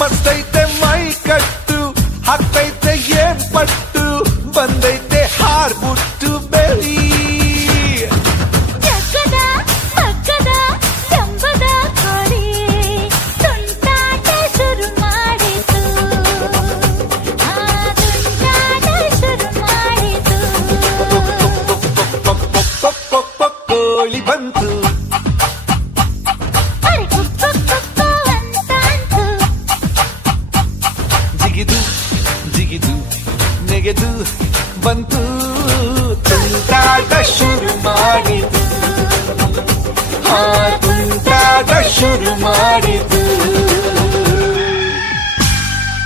ಮತ್ತೈತೆ ಮೈ ಕಟ್ಟು ಹಾಕೈತೆ ಏನ್ ಪಟ್ಟು ಬಂದೈತೆ ಹಾರ್ಬಿಟ್ಟು ಜಿಗಿದು ಜಿಗಿದು ನೆಗೆದು ಬಂತು. ತುಂಟಾಟ ಶುರು ಮಾಡಿ ಆ ತುಂಟಾಟ ಶುರು ಮಾಡಿ